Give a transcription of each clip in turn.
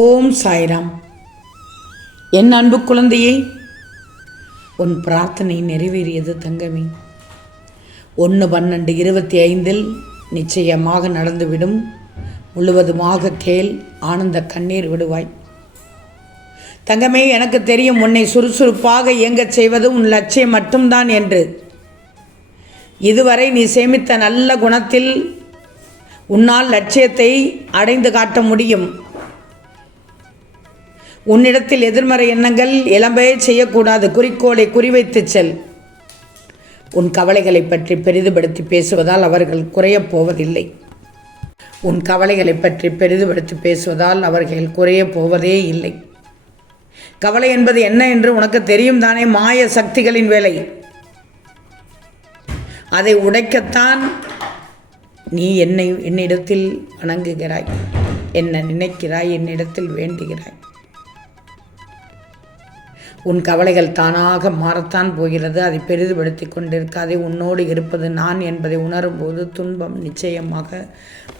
ஓம் சாய்ராம். என் அன்பு குழந்தையே உன் பிரார்த்தனை நிறைவேறியது தங்கமே. ஒன்று பன்னெண்டு இருபத்தி ஐந்தில் நிச்சயமாக நடந்துவிடும். முழுவதுமாக கேள் ஆனந்த கண்ணீர் விடுவாய். தங்கமே எனக்கு தெரியும் உன்னை சுறுசுறுப்பாக இயங்கச் செய்வது உன் லட்சியம் மட்டும்தான் என்று. இதுவரை நீ சேமித்த நல்ல குணத்தில் உன்னால் லட்சியத்தை அடைந்து காட்ட முடியும். உன்னிடத்தில் எதிர்மறை எண்ணங்கள் இளம்பெயே செய்யக்கூடாது. குறிக்கோளை குறிவைத்துச் செல். உன் கவலைகளை பற்றி பெரிதுபடுத்தி பேசுவதால் அவர்கள் குறையப் போவதில்லை. உன் கவலைகளை பற்றி பெரிதுபடுத்தி பேசுவதால் அவர்கள் குறையப் போவதே இல்லை. கவலை என்பது என்ன என்று உனக்கு தெரியும் தானே மாய சக்திகளின் வேலை. அதை உடைக்கத்தான் நீ என்னை என்னிடத்தில் வணங்குகிறாய். என்ன நினைக்கிறாய் என்னிடத்தில் வேண்டுகிறாய். உன் கவலைகள் தானாக மாறத்தான் போகிறது. அதை பெரிதுபடுத்தி கொண்டிருக்காதே. உன்னோடு இருப்பது நான் என்பதை உணரும்போது துன்பம் நிச்சயமாக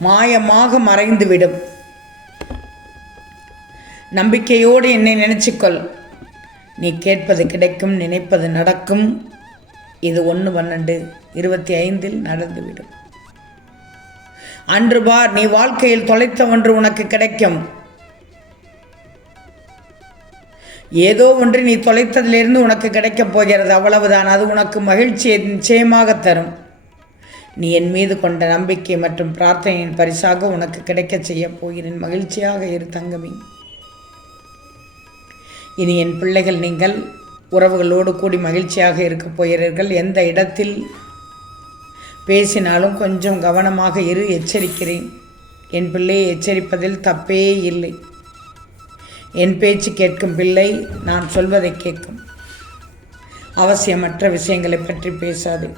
மாயமாக மறைந்துவிடும். நம்பிக்கையோடு என்னை நினைச்சிக்கொள். நீ கேட்பது கிடைக்கும் நினைப்பது நடக்கும். இது ஒன்று பன்னெண்டு இருபத்தி ஐந்தில் நடந்துவிடும். அன்று பார் நீ வாழ்க்கையில் தொலைத்த ஒன்று உனக்கு கிடைக்கும். ஏதோ ஒன்று நீ தொலைத்ததிலிருந்து உனக்கு கிடைக்கப் போகிறது அவ்வளவுதான். அது உனக்கு மகிழ்ச்சியை நிச்சயமாக தரும். நீ என் மீது கொண்ட நம்பிக்கை மற்றும் பிரார்த்தனையின் பரிசாக உனக்கு கிடைக்கச் செய்ய போகிறேன். மகிழ்ச்சியாக இரு தங்கமி. இனி என் பிள்ளைகள் நீங்கள் உறவுகளோடு கூடி மகிழ்ச்சியாக இருக்கப் போகிறீர்கள். எந்த இடத்தில் பேசினாலும் கொஞ்சம் கவனமாக இரு எச்சரிக்கிறேன். என் பிள்ளையை எச்சரிப்பதில் தப்பே இல்லை. என் பேச்சு கேட்கும் பிள்ளை நான் சொல்வதை கேட்கும். அவசியமற்ற விஷயங்களை பற்றி பேசாது.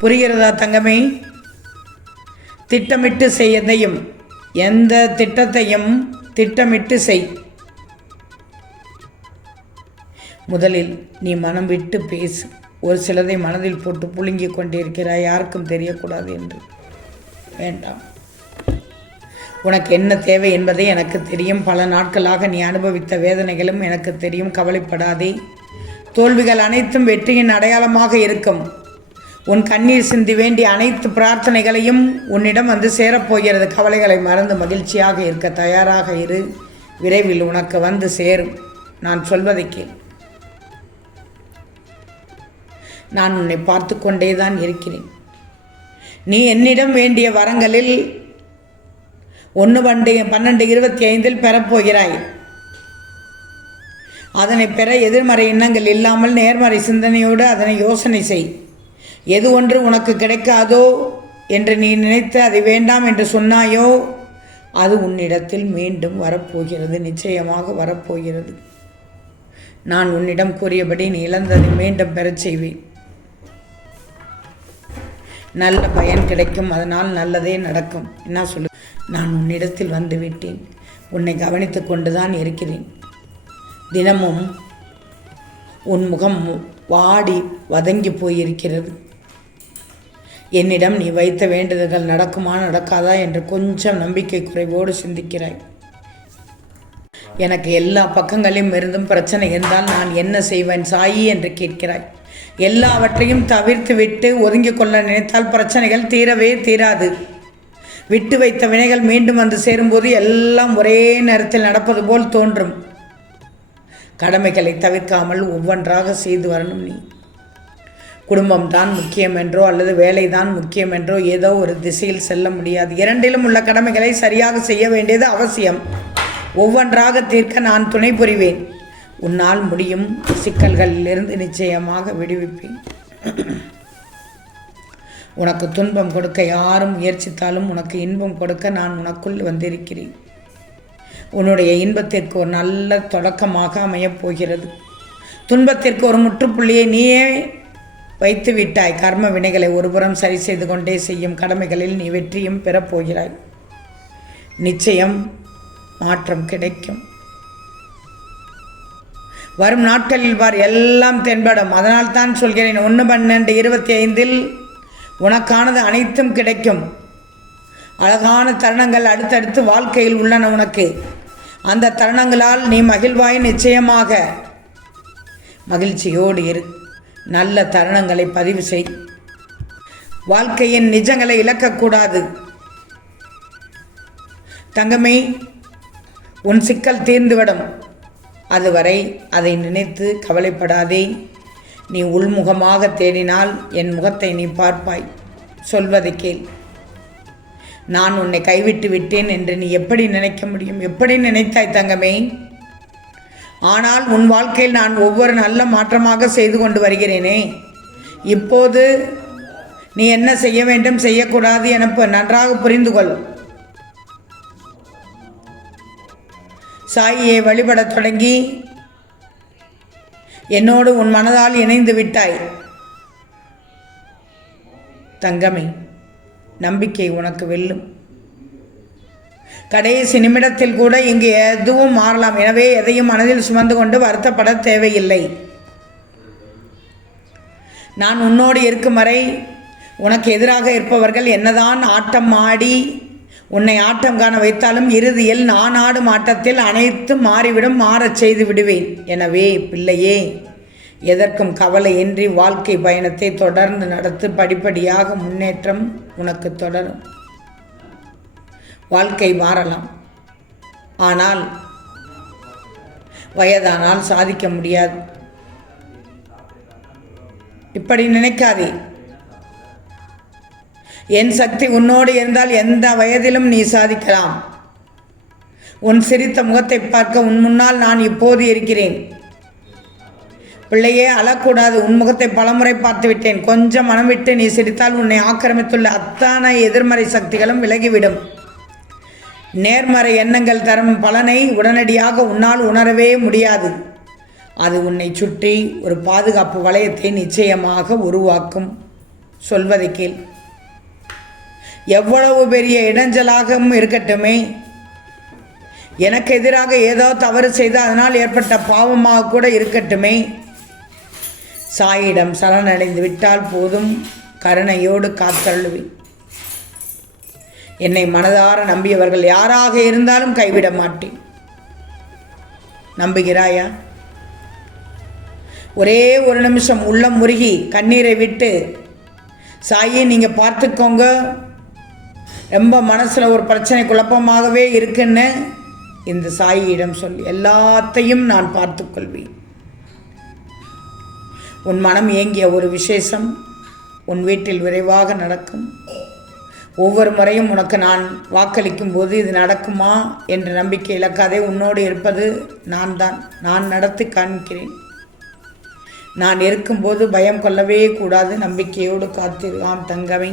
புரிகிறதா தங்கமே? திட்டமிட்டு செய்யதையும் எந்த திட்டத்தையும் திட்டமிட்டு செய். முதலில் நீ மனம் விட்டு பேசு. ஒரு சிலதை மனதில் போட்டு புழுங்கிக் கொண்டிருக்கிறாய் யாருக்கும் தெரியக்கூடாது என்று. வேண்டாம். உனக்கு என்ன தேவை என்பதை எனக்கு தெரியும். பல நாட்களாக நீ அனுபவித்த வேதனைகளும் எனக்கு தெரியும். கவலைப்படாதே. தோல்விகள் அனைத்தும் வெற்றியின் அடையாளமாக இருக்கும். உன் கண்ணீர் சிந்தி வேண்டிய அனைத்து பிரார்த்தனைகளையும் உன்னிடம் வந்து சேரப்போகிறது கவலைகளை மறந்து மகிழ்ச்சியாக இருக்க தயாராக இரு. விரைவில் உனக்கு வந்து சேரும். நான் சொல்வதை கேள். நான் உன்னை பார்த்து கொண்டே தான் இருக்கிறேன். நீ என்னிடம் வேண்டிய வரங்களில் ஒன்று பண்டு பன்னெண்டு இருபத்தி ஐந்தில் பெறப்போகிறாய். அதனை பெற எதிர்மறை எண்ணங்கள் இல்லாமல் நேர்மறை சிந்தனையோடு அதனை யோசனை செய். எது ஒன்று உனக்கு கிடைக்காதோ என்று நீ நினைத்து அதை வேண்டாம் என்று சொன்னாயோ அது உன்னிடத்தில் மீண்டும் வரப்போகிறது நிச்சயமாக வரப்போகிறது. நான் உன்னிடம் கூறியபடி நீ இழந்ததை மீண்டும் பெறச் செய்வேன். நல்ல பயன் கிடைக்கும் அதனால் நல்லதே நடக்கும். என்ன சொல்லு நான் உன்னிடத்தில் வந்து விட்டேன் உன்னை கவனித்து கொண்டுதான் இருக்கிறேன். தினமும் உன் முகம் வாடி வதங்கி போயிருக்கிறது. என்னிடம் நீ வைத்த வேண்டுதல்கள் நடக்குமா நடக்காதா என்று கொஞ்சம் நம்பிக்கை குறைவோடு சிந்திக்கிறாய். எனக்கு எல்லா பக்கங்களிலும் இருந்தும் பிரச்சனை இருந்தால் நான் என்ன செய்வேன் சாயி என்று கேட்கிறாய். எல்லாவற்றையும் தவிர்த்து விட்டு ஒதுங்கிக் கொள்ள நினைத்தால் பிரச்சனைகள் தீரவே தீராது. விட்டு வைத்த வினைகள் மீண்டும் வந்து சேரும்போது எல்லாம் ஒரே நேரத்தில் நடப்பது போல் தோன்றும். கடமைகளை தவிர்க்காமல் ஒவ்வொன்றாக செய்து வரணும் நீ. குடும்பம் தான் முக்கியம் என்றோ அல்லது வேலை தான் முக்கியம் என்றோ ஏதோ ஒரு திசையில் செல்ல முடியாது. இரண்டிலும் உள்ள கடமைகளை சரியாக செய்ய வேண்டியது அவசியம். ஒவ்வொன்றாக தீர்க்க நான் துணை புரிவேன். உன்னால் முடியும் சிக்கல்களிலிருந்து நிச்சயமாக விடுவிப்பேன். உனக்கு துன்பம் கொடுக்க யாரும் முயற்சித்தாலும் உனக்கு இன்பம் கொடுக்க நான் உனக்குள் வந்திருக்கிறேன். உன்னுடைய இன்பத்திற்கு ஒரு நல்ல தொடக்கமாக அமையப் போகிறது. துன்பத்திற்கு ஒரு முற்றுப்புள்ளியை நீயே வைத்து விட்டாய். கர்ம வினைகளை ஒருபுறம் சரி செய்து கொண்டே செய்யும் கடமைகளில் நீ வெற்றியும் பெறப்போகிறாய். நிச்சயம் மாற்றம் கிடைக்கும். வரும் நாட்களில் பார் எல்லாம் தென்படும். அதனால் தான் சொல்கிறேன் ஒன்று பன்னெண்டு இருபத்தி ஐந்தில் உனக்கானது அனைத்தும் கிடைக்கும். அழகான தருணங்கள் அடுத்தடுத்து வாழ்க்கையில் உள்ளன உனக்கு. அந்த தருணங்களால் நீ மகிழ்வாய் நிச்சயமாக. மகிழ்ச்சியோடு இரு. நல்ல தருணங்களை பதிவு செய். வாழ்க்கையின் நிஜங்களை இழக்கக்கூடாது. தங்கமே உன் சிக்கல் தீர்ந்துவிடும். அதுவரை அதை நினைத்து கவலைப்படாதே. நீ உள்முகமாக தேடினால் என் முகத்தை நீ பார்ப்பாய். சொல்வதை கேள். நான் உன்னை கைவிட்டு விட்டேன் என்று நீ எப்படி நினைக்க முடியும்? எப்படி நினைத்தாய் தங்கமே? ஆனால் உன் வாழ்க்கையில் நான் ஒவ்வொரு நல்ல மாற்றமாக செய்து கொண்டு வருகிறேனே. இப்போது நீ என்ன செய்ய வேண்டும்? செய்யக்கூடாது என நன்றாக புரிந்து கொள். சாயியை வழிபடத் தொடங்கி என்னோடு உன் மனதால் இணைந்து விட்டாய். தங்கமே நம்பிக்கை உனக்கு வெல்லும். கடைசி நிமிடத்தில் கூட இங்கு எதுவும் மாறலாம். எனவே எதையும் மனதில் சுமந்து கொண்டு வருத்தப்பட தேவையில்லை. நான் உன்னோடு இருக்கும் வரை உனக்கு எதிராக இருப்பவர்கள் என்னதான் ஆட்டம் ஆடி உன்னை ஆட்டம் காண வைத்தாலும் இறுதியில் நான் ஆடும் ஆட்டத்தில் அனைத்தும் மாறிவிடும் மாறச் செய்து விடுவேன். எனவே பிள்ளையே எதற்கும் கவலையின்றி வாழ்க்கை பயணத்தை தொடர்ந்து நடத்து படிப்படியாக முன்னேற்றம் உனக்கு தொடரும். வாழ்க்கை மாறலாம். ஆனால் வயதானால் சாதிக்க முடியாது. இப்படி நினைக்காதே. என் சக்தி உன்னோடு இருந்தால் எந்த வயதிலும் நீ சாதிக்கலாம். உன் சிரித்த முகத்தை பார்க்க உன் முன்னால் நான் இப்போது இருக்கிறேன். பிள்ளையே அழக்கூடாது. உன் முகத்தை பலமுறை பார்த்து விட்டேன் கொஞ்சம் மனம் விட்டு நீ சிரித்தால் உன்னை ஆக்கிரமித்துள்ள அத்தனை எதிர்மறை சக்திகளும் விலகிவிடும். நேர்மறை எண்ணங்கள் தரும் பலனை உடனடியாக உன்னால் உணரவே முடியாது. அது உன்னை சுற்றி ஒரு பாதுகாப்பு வளையத்தை நிச்சயமாக உருவாக்கும். சொல்வதை கேள். எவ்வளவு பெரிய இடைஞ்சலாகவும் இருக்கட்டுமே. எனக்கு எதிராக ஏதோ தவறு செய்து அதனால் ஏற்பட்ட பாவமாக கூட இருக்கட்டுமே. சாயிடம் சரணடைந்து விட்டால் போதும் கருணையோடு காத்தள்ளுவேன். என்னை மனதார நம்பியவர்கள் யாராக இருந்தாலும் கைவிட மாட்டேன். நம்புகிறாயா? ஒரே ஒரு நிமிஷம் உள்ளம் முருகி கண்ணீரை விட்டு சாயி நீங்கள் பார்த்துக்கோங்க. ரொம்ப மனசில் ஒரு பிரச்சனை குழப்பமாகவே இருக்குன்னு இந்த சாயியிடம் சொல்லி எல்லாத்தையும் நான் பார்த்துக்கொள்வேன் உன் மனம் ஏங்கிய ஒரு விசேஷம் உன் வீட்டில் விரைவாக நடக்கும். ஒவ்வொரு முறையும் உனக்கு நான் வாக்களிக்கும் போது இது நடக்குமா என்ற நம்பிக்கை இழக்காதே உன்னோடு இருப்பது நான் தான். நான் நடத்தி காண்கிறேன். நான் இருக்கும்போது பயம் கொள்ளவே கூடாது நம்பிக்கையோடு காத்திருக்காம் தங்கவை